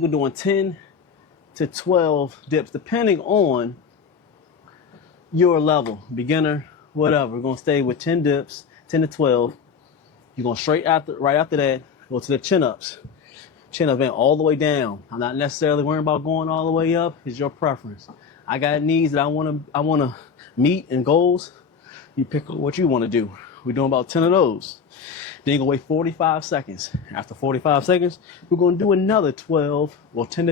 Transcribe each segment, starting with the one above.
we're doing 10 to 12 dips, depending on your level, beginner, whatever. We're gonna stay with 10 dips, 10 to 12. You're gonna right after that, go to the chin-ups. Chin-ups, man, all the way down. I'm not necessarily worrying about going all the way up. It's your preference. I got needs that I wanna meet and goals. You pick what you wanna do. We're doing about 10 of those. Then you're gonna wait 45 seconds. After 45 seconds, we're gonna do another 12, well 10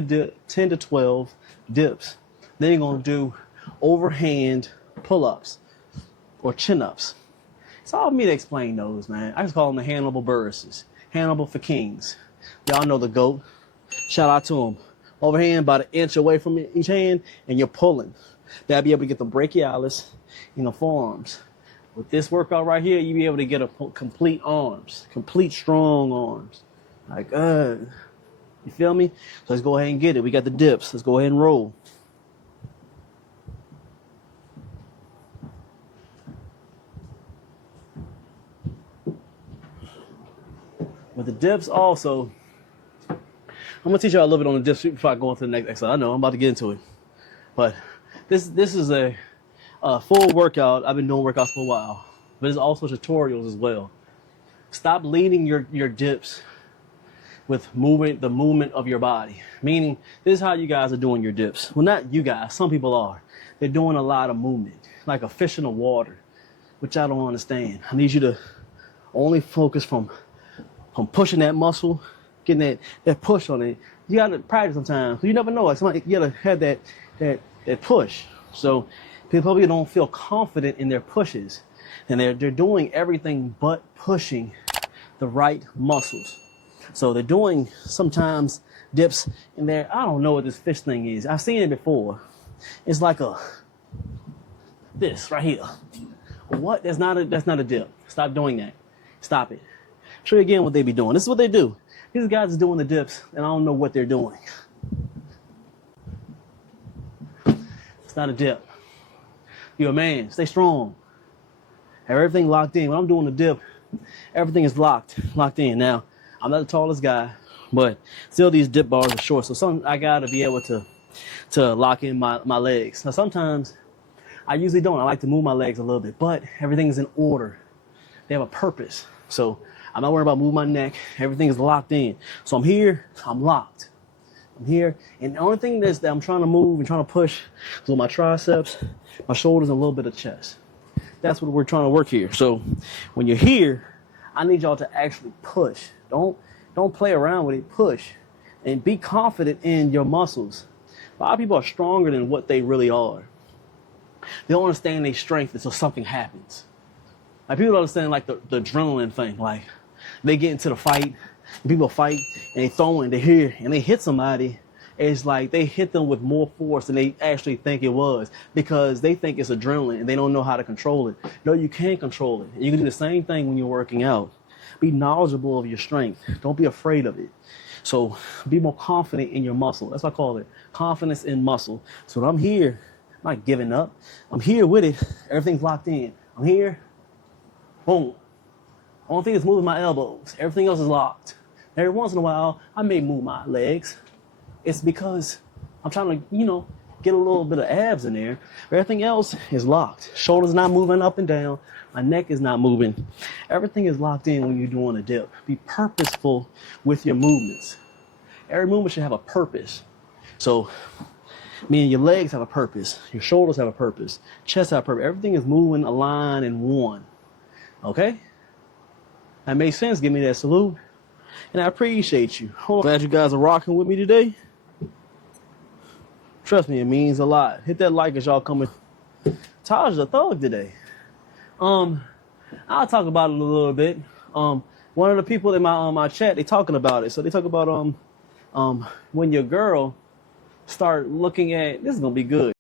to 12 dips. Then you're gonna do overhand pull-ups or chin-ups. It's all me to explain those, man. I just call them the Hannibal Burris's. Hannibal for kings. Y'all know the GOAT. Shout out to him. Overhand about an inch away from each hand, and you're pulling. That'll be able to get the brachialis in the forearms. With this workout right here, you'll be able to get a complete arms, complete strong arms. Like, you feel me? So let's go ahead and get it. We got the dips. Let's go ahead and roll. With the dips also, I'm gonna teach y'all a little bit on the dips before I go on to the next exercise. I know I'm about to get into it, but this is a full workout. I've been doing workouts for a while, but there's also tutorials as well. Stop leading your dips with the movement of your body. Meaning, this is how you guys are doing your dips. Well, not you guys. Some people are. They're doing a lot of movement, like a fish in the water, which I don't understand. I need you to only focus from pushing that muscle, getting that push on it. You gotta practice sometimes. You never know. Like somebody, you gotta have that push. So people probably don't feel confident in their pushes, and they're doing everything but pushing the right muscles. So they're doing sometimes dips in there. I don't know what this fish thing is. I've seen it before. It's like this right here. What? That's not a dip. Stop doing that. Stop it. Show you again what they be doing. This is what they do. These guys are doing the dips, and I don't know what they're doing. It's not a dip. You're a man. Stay strong. Have everything locked in. When I'm doing the dip, everything is locked in. Now, I'm not the tallest guy, but still these dip bars are short. So I gotta be able to lock in my legs. Now sometimes I usually don't. I like to move my legs a little bit, but everything's in order. They have a purpose. So I'm not worried about moving my neck. Everything is locked in. So I'm here, I'm locked. I'm here, and the only thing that I'm trying to move and trying to push is with my triceps, my shoulders, and a little bit of chest. That's what we're trying to work here. So when you're here, I need y'all to actually push. Don't play around with it. Push, and be confident in your muscles. A lot of people are stronger than what they really are. They don't understand their strength until something happens. Like people don't understand like the adrenaline thing. Like they get into the fight, and people fight, and they throw and they hear, and they hit somebody. It's like they hit them with more force than they actually think it was, because they think it's adrenaline and they don't know how to control it. No, you can control it. You can do the same thing when you're working out. Be knowledgeable of your strength. Don't be afraid of it. So be more confident in your muscle. That's what I call it. Confidence in muscle. So when I'm here, I'm not giving up. I'm here with it. Everything's locked in. I'm here. Boom. Only thing that's moving my elbows. Everything else is locked. Every once in a while, I may move my legs. It's because I'm trying to, get a little bit of abs in there. Everything else is locked. Shoulders not moving up and down. My neck is not moving. Everything is locked in when you're doing a dip. Be purposeful with your movements. Every movement should have a purpose. So, meaning your legs have a purpose. Your shoulders have a purpose. Chest have a purpose. Everything is moving, aligned, and one. Okay? That makes sense. Give me that salute. And I appreciate you. Glad you guys are rocking with me today. Trust me, it means a lot. Hit that like as y'all coming. Taj is a thug today. I'll talk about it a little bit. One of the people in my chat, they talking about it. So they talk about when your girl start looking at, this is gonna be good.